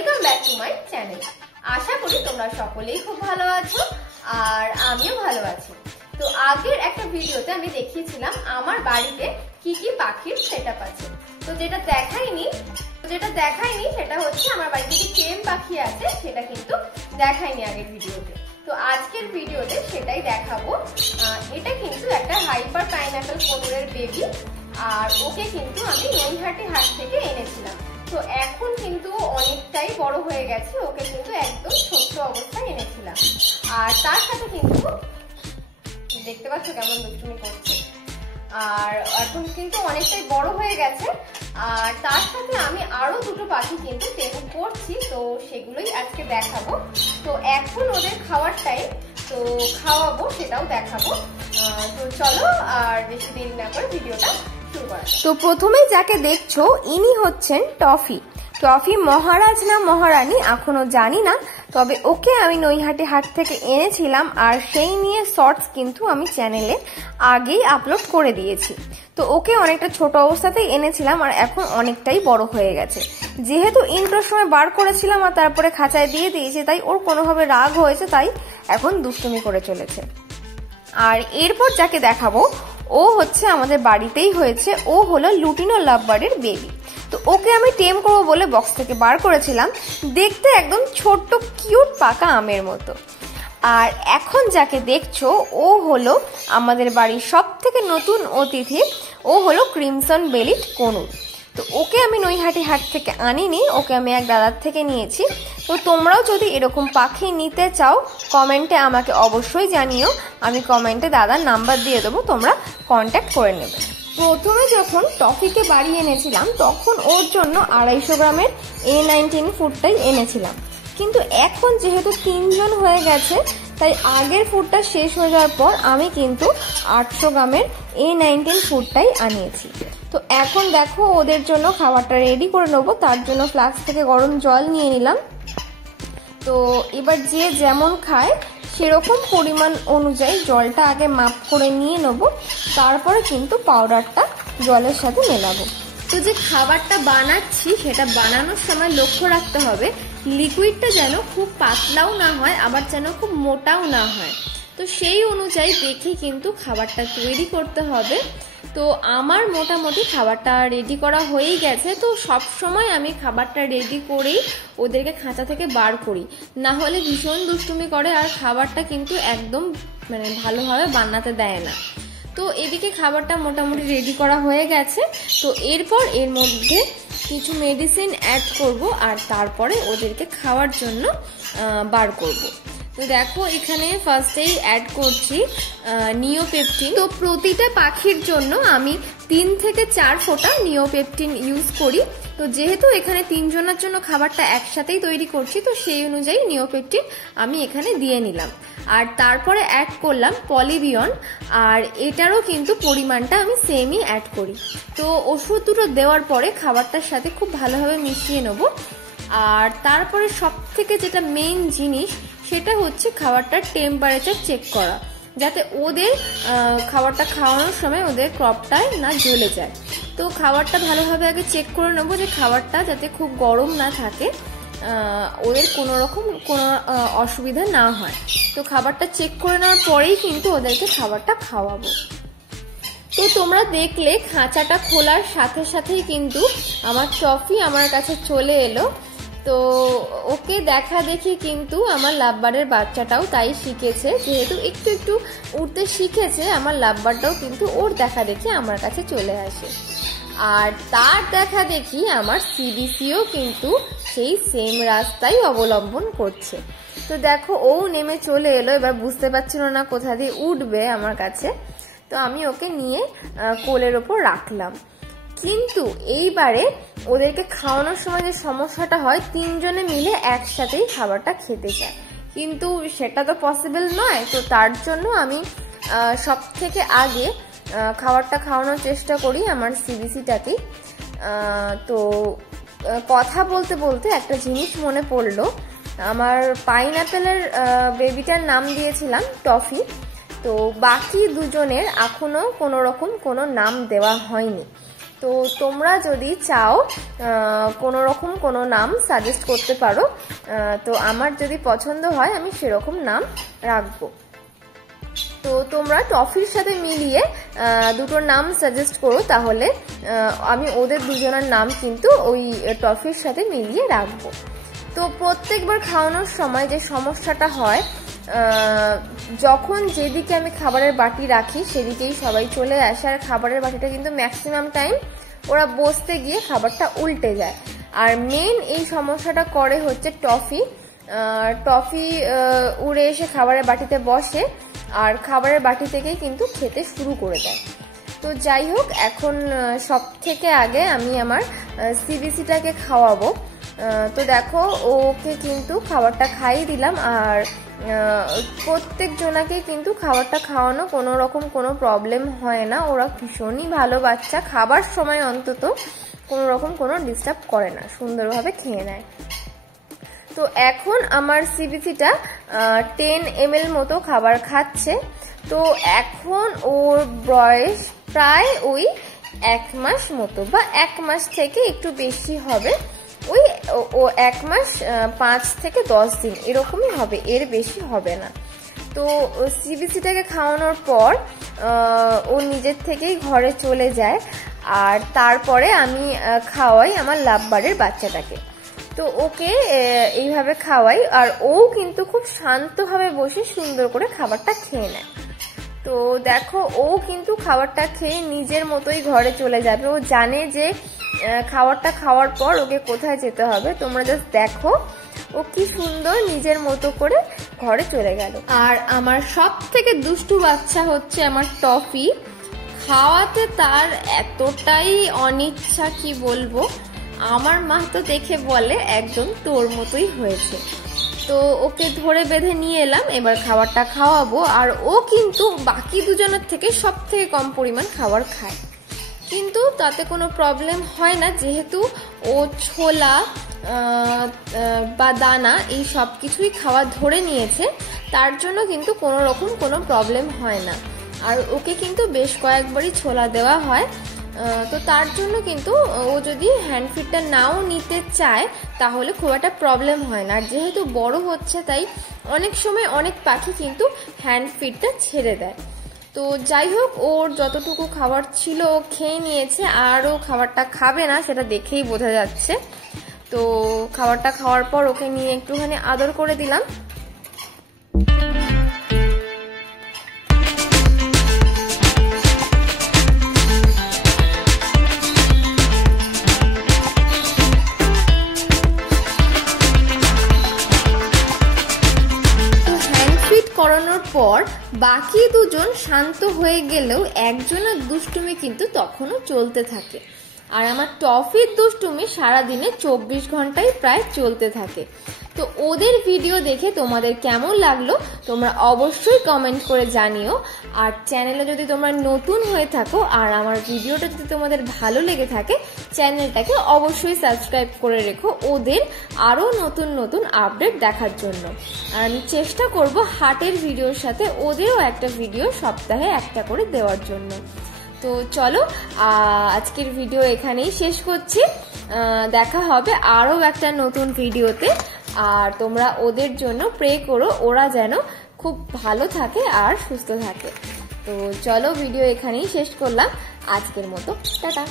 Welcome back to my channel. আশা করি তোমরা সকলেই খুব ভালো আছো আর আমিও ভালো আছি। তো আগের একটা ভিডিওতে আমি দেখিয়েছিলাম আমার বাড়িতে কি কি পাখির সেটআপ আছে। তো যেটা দেখাইনি সেটা হচ্ছে আমার বাড়িতে কি টেম পাখি আছে সেটা কিন্তু দেখাইনি আগের ভিডিওতে। তো আজকের ভিডিওতে সেটাই দেখাবো। এটা কিন্তু একটা হাইপার পাইনাপেল কোনুরের বেবি, আর ওকে কিন্তু আমি নৈহাটি হাট থেকে এনেছিলাম। তো এখন কিন্তু অনেকটাই বড় হয়ে গেছে, ওকে কিন্তু একদম ছোট্ট অবস্থায় এনেছিলাম। আর তার সাথে কিন্তু দেখতে পাচ্ছ কেমন দুষ্টুমি করছে, আর এখন কিন্তু অনেকটাই বড় হয়ে গেছে। আর তার সাথে আমি আরো দুটো পাখি কিন্তু টেম করছি, তো সেগুলোই আজকে দেখাবো। তো এখন ওদের খাওয়ার টাইম, তো খাওয়াবো সেটাও দেখাবো। তো চলো আর বেশি দেরি না করে ভিডিওটা শুরু করা যাক। তো প্রথমেই যাকে দেখছো ইনি হচ্ছেন টফি। টফি মহারাজ না মহারানী এখনো জানি না, তবে ওকে আমি নৈহাটি হাট থেকে এনেছিলাম আর সেই নিয়ে শর্টস কিন্তু আমি চ্যানেলে আগেই আপলোড করে দিয়েছি। তো ওকে অনেকটা ছোট অবস্থাতেই এনেছিলাম আর এখন অনেকটাই বড় হয়ে গেছে। যেহেতু ইন্ট্রোর সময় বার করেছিলাম আর তারপরে খাঁচায় দিয়ে দিয়েছি, তাই ওর কোনোভাবে রাগ হয়েছে, তাই এখন দুষ্টুমি করে চলেছে। আর এরপর যাকে দেখাবো ও হচ্ছে আমাদের বাড়িতেই হয়েছে, ও হলো লুটিনো লাভবার্ডের বেবি। তো ওকে আমি টেম করবো বলে বক্স থেকে বার করেছিলাম। দেখতে একদম ছোট্ট কিউট পাকা আমের মতো। আর এখন যাকে দেখছো ও হলো আমাদের বাড়ির সব থেকে নতুন অতিথি, ও হলো ক্রিমসন বেলিড কোনুর। তো ওকে আমি নৈহাটি হাট থেকে আনিনি, ওকে আমি এক দাদার থেকে নিয়েছি। তো তোমরাও যদি এরকম পাখি নিতে চাও কমেন্টে আমাকে অবশ্যই জানিও, আমি কমেন্টে দাদার নাম্বার দিয়ে দেবো, তোমরা কন্ট্যাক্ট করে নেবে। প্রথমে যখন টফিকে বাড়ি এনেছিলাম তখন ওর জন্য 250 গ্রামের A19 ফুডটাই এনেছিলাম, কিন্তু এখন যেহেতু 3 জন হয়ে গেছে তাই আগের ফুডটা শেষ হয়ে যাওয়ার পর আমি কিন্তু 800 গ্রামের A19 ফুডটাই আনিয়েছি। তো এখন দেখো ওদের জন্য খাবারটা রেডি করে নেবো, তার জন্য ফ্লাস্ক থেকে গরম জল নিয়ে নিলাম। তো এবার যে যেমন খায় সেরকম পরিমাণ অনুযায়ী জলটা আগে মাপ করে নিয়ে নেবো, তারপরে কিন্তু পাউডারটা জলের সাথে মেলাবো। তো যে খাবারটা বানাচ্ছি সেটা বানানোর সময় লক্ষ্য রাখতে হবে লিকুইডটা যেন খুব পাতলাও না হয় আবার যেন খুব মোটাও না হয়। তো সেই অনুযায়ী দেখে কিন্তু খাবারটা তৈরি করতে হবে। তো আমার মোটামুটি খাবারটা রেডি করা হয়েই গেছে। তো সব সময় আমি খাবারটা রেডি করেই ওদেরকে খাঁচা থেকে বার করি, না হলে ভীষণ দুষ্টুমি করে আর খাবারটা কিন্তু একদম ভালোভাবে বানাতে দেয় না। তো এদিকে খাবারটা মোটামুটি রেডি করা হয়ে গেছে। তো এরপর এর মধ্যে কিছু মেডিসিন অ্যাড করব আর তারপরে ওদেরকে খাওয়ার জন্য বার করব। তো দেখো এখানে ফার্স্টেই অ্যাড করছি নিওপেপটিন। তো প্রতিটা পাখির জন্য আমি 3 থেকে 4 ফোঁটা নিওপেপটিন ইউজ করি। তো যেহেতু এখানে 3 জনের জন্য খাবারটা একসাথেই তৈরি করছি, তো সেই অনুযায়ী নিওপেপটিন আমি এখানে দিয়ে নিলাম। আর তারপরে অ্যাড করলাম পলিবিয়ন, আর এটারও কিন্তু পরিমাণটা আমি সেমই অ্যাড করি। তো ওষুধ দুটো দেওয়ার পরে খাবারটার সাথে খুব ভালোভাবে মিশিয়ে নেবো। আর তারপরে সব থেকে যেটা মেইন জিনিস সেটা হচ্ছে খাবারটার টেম্পারেচার চেক করা, যাতে ওদের খাবারটা খাওয়ানোর সময় ওদের ক্রপটায় না জ্বলে যায়। তো খাবারটা ভালোভাবে আগে চেক করে নেবো যে খাবারটা যাতে খুব গরম না থাকে, ওদের কোনো রকম কোনো অসুবিধা না হয়। তো খাবারটা চেক করে নেওয়ার পরেই কিন্তু ওদেরকে খাবারটা খাওয়াবো। তো তোমরা দেখলে খাঁচাটা খোলার সাথে সাথেই কিন্তু আমার টফি আমার কাছে চলে এলো। তো ওকে দেখা দেখি কিন্তু আমার লাভবার্ডের বাচ্চাটাও তাই শিখেছে, যেহেতু একটু একটু উঠতে শিখেছে আমার লাভবার্ডটাও কিন্তু ওর দেখা দেখি আমার কাছে চলে আসে। আর তার দেখা দেখি আমার সিবিসিও কিন্তু সেই সেম রাস্তাই অবলম্বন করছে। তো দেখো ও নেমে চলে এলো, এবার বুঝতে পারছিল না কোথা দিয়ে উঠবে আমার কাছে। তো আমি ওকে নিয়ে কোলের ওপর রাখলাম। কিন্তু এইবারে ওদেরকে খাওয়ানোর সময় যে সমস্যাটা হয়, 3 জনে মিলে একসাথেই খাবারটা খেতে চায়, কিন্তু সেটা তো পসিবল নয়। তো তার জন্য আমি সব থেকে আগে খাবারটা খাওয়ানোর চেষ্টা করি আমার সিবিসিটাকেই। তো কথা বলতে বলতে একটা জিনিস মনে পড়লো, আমার পাইনঅ্যাপেলের বেবিটার নাম দিয়েছিলাম টফি। তো বাকি দুজনের এখনো কোনো রকম কোনো নাম দেওয়া হয়নি। তো তোমরা যদি চাও কোনো রকম কোনো নাম সাজেস্ট করতে পারো, তো আমার যদি পছন্দ হয় আমি সেরকম নাম রাখবো। তো তোমরা টফির সাথে মিলিয়ে দুটো নাম সাজেস্ট করো, তাহলে আমি ওদের দুজনের নাম কিন্তু ওই টফির সাথে মিলিয়ে রাখবো। তো প্রত্যেকবার খাওয়ানোর সময় যে সমস্যাটা হয়, যখন যেদিকে আমি খাবারের বাটি রাখি সেদিকেই সবাই চলে আসে, আর খাবারের বাটিটা কিন্তু ম্যাক্সিমাম টাইম ওরা বসতে গিয়ে খাবারটা উল্টে যায়। আর মেন এই সমস্যাটা করে হচ্ছে টফি উড়ে এসে খাবারের বাটিতে বসে আর খাবারের বাটি থেকেই কিন্তু খেতে শুরু করে দেয়। তো যাই হোক, এখন সব থেকে আগে আমি আমার সিবিসিটাকে খাওয়াবো। তো দেখো, ওকে কিন্তু খাবারটা খাইয়ে দিলাম, আর প্রত্যেক জনাকে কিন্তু খাবারটা খাওয়ানো কোনো রকম কোনো প্রবলেম হয় না। ওরা ভীষণই ভালো বাচ্চা, খাবার সময় অন্তত কোনো রকম কোনো ডিস্টার্ব করে না, সুন্দরভাবে খেয়ে নেয়। তো এখন আমার সিবিসিটা 10 ml মতো খাবার খাচ্ছে। তো এখন ওর বয়স প্রায় ওই 1 মাস মতো, বা 1 মাস থেকে একটু বেশি হবে, ওই 1 মাস 5 থেকে 10 দিন এরকমই হবে, এর বেশি হবে না। তো সিবিসিটাকে খাওয়ানোর পর ও নিজের থেকেই ঘরে চলে যায়, আর তারপরে আমি খাওয়াই আমার লাভবারের বাচ্চাটাকে। তো ওকে এইভাবে খাওয়াই, আর ও কিন্তু খুব শান্তভাবে বসে সুন্দর করে খাবারটা খেয়ে নেয়। তো দেখো, ও কিন্তু খাবারটা খেয়ে নিজের মতোই ঘরে চলে যাবে। ও জানে যে খাবারটা খাওয়ার পর ওকে কোথায় যেতে হবে। তোমরা জাস্ট দেখো, ও কি সুন্দর নিজের মতো করে ঘরে চলে গেল। আর আমার সব থেকে দুষ্টু বাচ্চা হচ্ছে আমার টফি। খাওয়াতে তার এতটাই অনিচ্ছা, কি বলবো। আমার মা তো দেখে বলে একদম তোর মতোই হয়েছে। তো ওকে ধরে বেঁধে নিয়ে এলাম, এবার খাবারটা খাওয়াবো। আর ও কিন্তু বাকি দুজনের থেকে সব থেকে কম পরিমাণ খাবার খায়, কিন্তু তাতে কোনো প্রবলেম হয় না, যেহেতু ও ছোলা বা দানা এই সব কিছুই খাওয়া ধরে নিয়েছে, তার জন্য কিন্তু কোনো রকম কোনো প্রবলেম হয় না। আর ওকে কিন্তু বেশ কয়েকবারই ছোলা দেওয়া হয়। তো তার জন্য কিন্তু ও যদি হ্যান্ড ফিডটা নাও নিতে চায় তাহলে খুব একটা প্রবলেম হয় না। আর যেহেতু বড় হচ্ছে, তাই অনেক সময় অনেক পাখি কিন্তু হ্যান্ড ফিডটা ছেড়ে দেয়। তো যাই হোক, ওর যতটুকু খাবার ছিল ও খেয়ে নিয়েছে, আর ও খাবারটা খাবে না সেটা দেখেই বোঝা যাচ্ছে। তো খাবারটা খাওয়ার পর ওকে নিয়ে একটুখানি আদর করে দিলাম। করানোর পর বাকি দুজন শান্ত হয়ে গেলেও একজনের দুষ্টুমি কিন্তু তখনও চলতে থাকে। আর আমার টফির দুষ্টুমি সারাদিনে 24 ঘন্টায় প্রায় চলতে থাকে। তো ওদের ভিডিও দেখে তোমাদের কেমন লাগলো তোমরা অবশ্যই কমেন্ট করে জানিও। আর চ্যানেলে যদি তোমরা নতুন হয়ে থাকো আর আমার ভিডিওটা যদি তোমাদের ভালো লেগে থাকে, চ্যানেলটাকে অবশ্যই সাবস্ক্রাইব করে রেখো ওদের আরও নতুন নতুন আপডেট দেখার জন্য। আর আমি চেষ্টা করব হাটের ভিডিওর সাথে ওদেরও একটা ভিডিও সপ্তাহে একটা করে দেওয়ার জন্য। তো চলো, আজকের ভিডিও এখানেই শেষ করছি। দেখা হবে আরও একটা নতুন ভিডিওতে। আর তোমরা ওদের জন্য প্রে করো, ওরা যেন খুব ভালো থাকে আর সুস্থ থাকে। তো চলো, ভিডিও এখানেই শেষ করলাম আজকের মতো। টাটা।